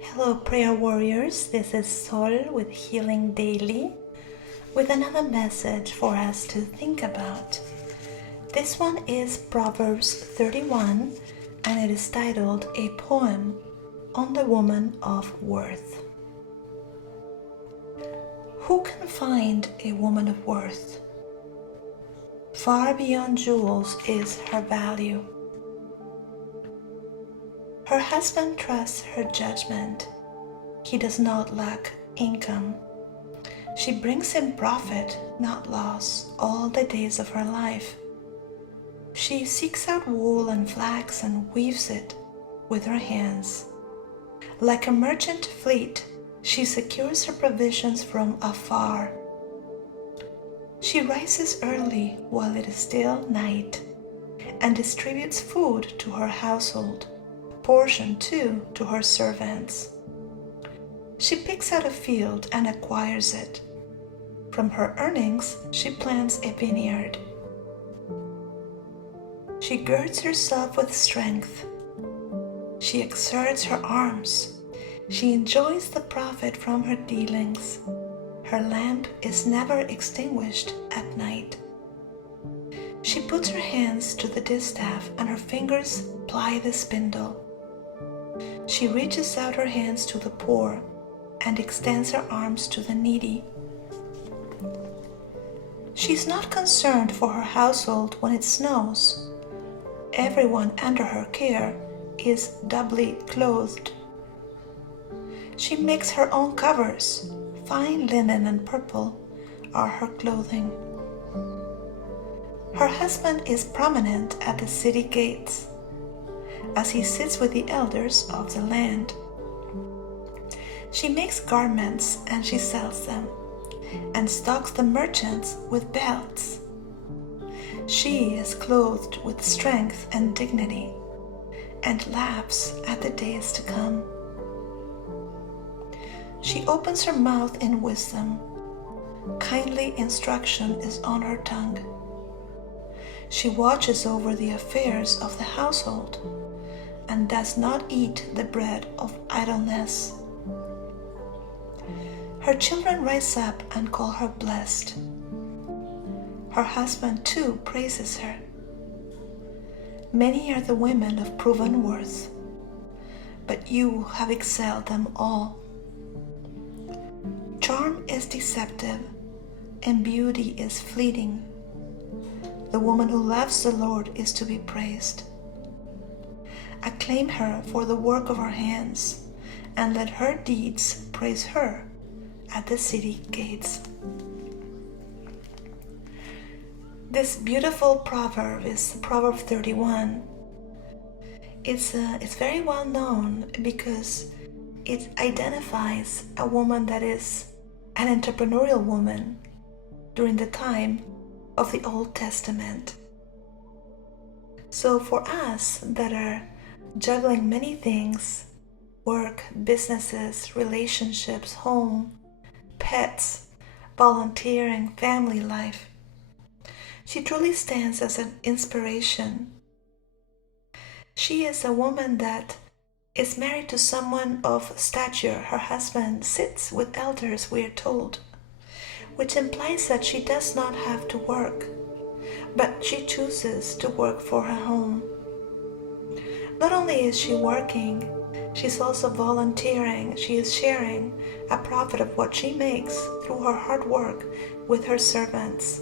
Hello prayer warriors, this is Sol with Healing Daily with another message for us to think about. This one is Proverbs 31 and it is titled A Poem on the Woman of Worth. Who can find a woman of worth? Far beyond jewels is her value. Her husband trusts her judgment. He does not lack income. She brings him profit, not loss, all the days of her life. She seeks out wool and flax and weaves it with her hands. Like a merchant fleet, she secures her provisions from afar. She rises early while it is still night and distributes food to her household. Portion too to her servants. She picks out a field and acquires it. From her earnings, she plants a vineyard. She girds herself with strength. She exerts her arms. She enjoys the profit from her dealings. Her lamp is never extinguished at night. She puts her hands to the distaff and her fingers ply the spindle. She reaches out her hands to the poor and extends her arms to the needy. She is not concerned for her household when it snows. Everyone under her care is doubly clothed. She makes her own covers. Fine linen and purple are her clothing. Her husband is prominent at the city gates, as he sits with the elders of the land. She makes garments and she sells them, and stocks the merchants with belts. She is clothed with strength and dignity, and laughs at the days to come. She opens her mouth in wisdom. Kindly instruction is on her tongue. She watches over the affairs of the household, and does not eat the bread of idleness. Her children rise up and call her blessed. Her husband too praises her. Many are the women of proven worth, but you have excelled them all. Charm is deceptive, and beauty is fleeting. The woman who loves the Lord is to be praised. Acclaim her for the work of her hands, and let her deeds praise her at the city gates. This beautiful proverb is Proverb 31. It's very well known because it identifies a woman that is an entrepreneurial woman during the time of the Old Testament. So for us that are juggling many things, work, businesses, relationships, home, pets, volunteering, family life, she truly stands as an inspiration. She is a woman that is married to someone of stature. Her husband sits with elders, we are told, which implies that she does not have to work, but she chooses to work for her home. Not only is she working, she's also volunteering. She is sharing a profit of what she makes through her hard work with her servants.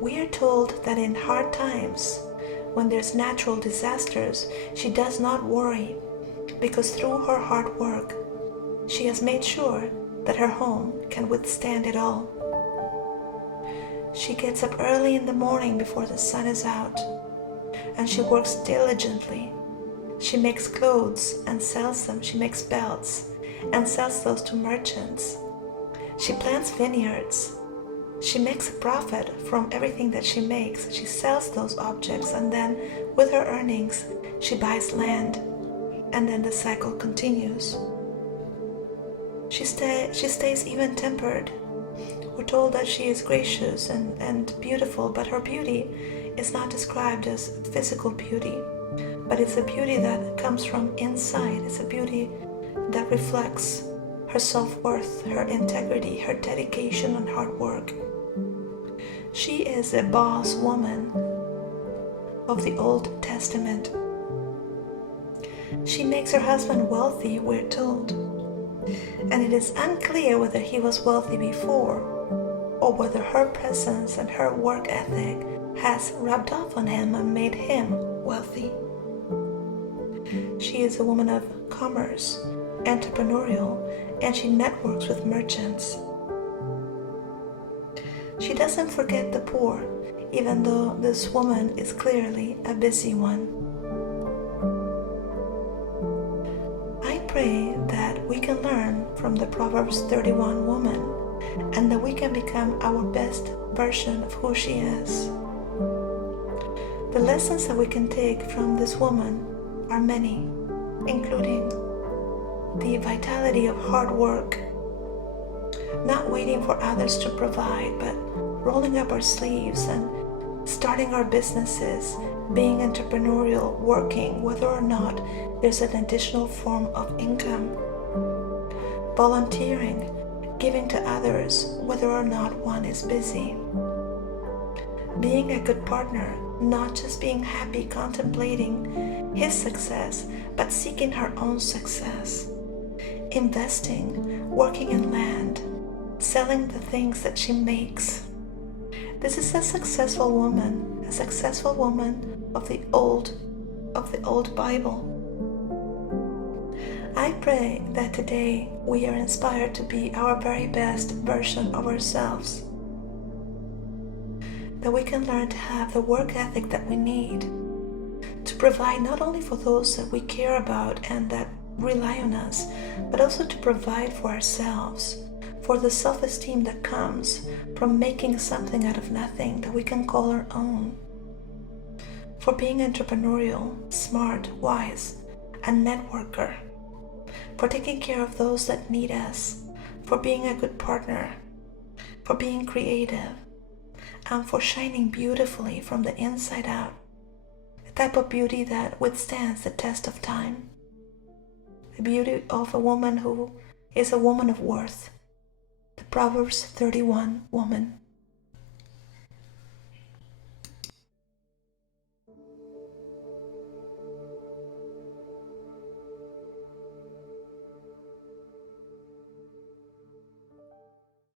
We are told that in hard times, when there's natural disasters, she does not worry, because through her hard work, she has made sure that her home can withstand it all. She gets up early in the morning before the sun is out, and she works diligently. She makes clothes and sells them. She makes belts and sells those to merchants. She plants vineyards. She makes a profit from everything that she makes. She sells those objects, and then with her earnings, she buys land, and then the cycle continues. She stays even-tempered. We're told that she is gracious and beautiful, but her beauty is not described as physical beauty, but it's a beauty that comes from inside. It's a beauty that reflects her self-worth, her integrity, her dedication and hard work. She is a boss woman of the Old Testament. She makes her husband wealthy, we're told. And it is unclear whether he was wealthy before or whether her presence and her work ethic has rubbed off on him and made him wealthy. She is a woman of commerce, entrepreneurial, and she networks with merchants. She doesn't forget the poor, even though this woman is clearly a busy one. I pray that we can learn from the Proverbs 31 woman and that we can become our best version of who she is. The lessons that we can take from this woman are many, including the vitality of hard work, not waiting for others to provide, but rolling up our sleeves and starting our businesses, being entrepreneurial, working whether or not there's an additional form of income, volunteering, giving to others whether or not one is busy, being a good partner, not just being happy contemplating his success, but seeking her own success, investing, working in land, selling the things that she makes. This is a successful woman of the old Bible. I pray that today we are inspired to be our very best version of ourselves, that we can learn to have the work ethic that we need to provide not only for those that we care about and that rely on us, but also to provide for ourselves, for the self-esteem that comes from making something out of nothing that we can call our own, for being entrepreneurial, smart, wise, a networker, for taking care of those that need us, for being a good partner, for being creative, and for shining beautifully from the inside out, a type of beauty that withstands the test of time, the beauty of a woman who is a woman of worth, the Proverbs 31 woman.